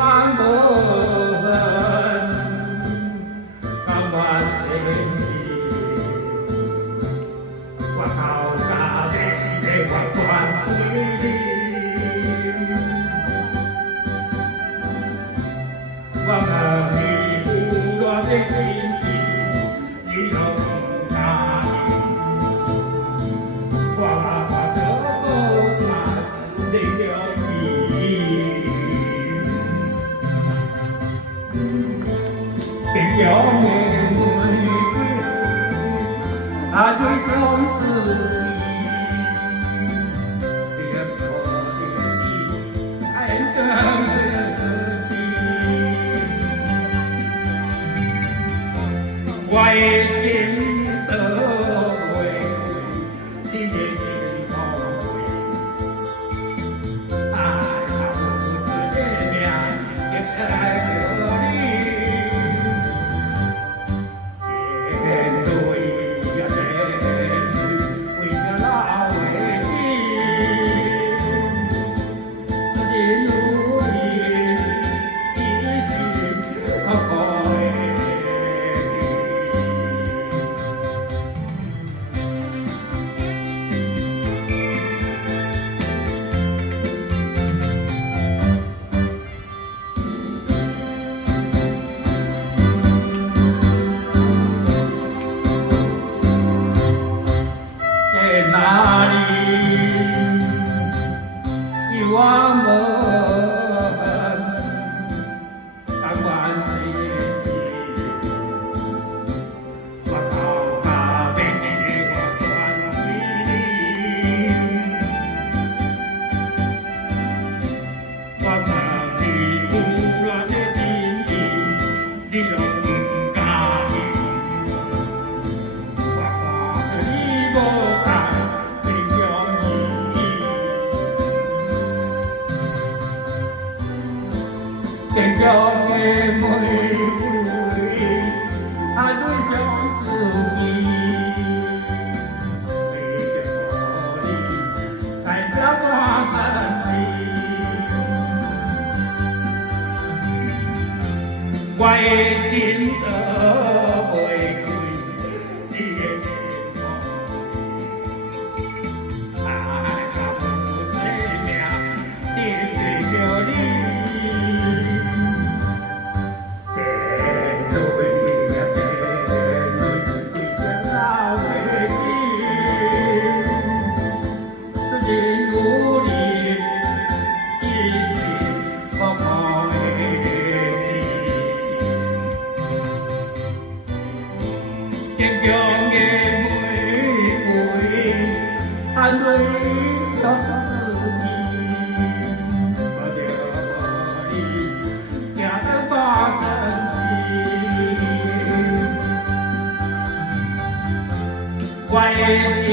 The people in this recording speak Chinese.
望无痕，甘愿前去。我到家的是个我全归零。我问你有偌多情意，你拢不答应。我做无法你了伊，天涯的玫瑰，啊，对相思意，别错的你，爱真的情。我的心都袂开，你的情都袂。爱我的命也来着你，前对呀前对，为着老的情，人如你，一心靠靠的。在哪里？一望无痕，甘愿前去。我到家的是个我全归零。我问你有偌多情意，你拢不答应。我看着你无爱。天涯的玫瑰，爱对相思意，为着你，爱这半生情。我的心都袂开，你的情都袂。爱到有生命，惦记着你。坚强的玫瑰，含泪相思意，我着无你，行到半生情。我的心。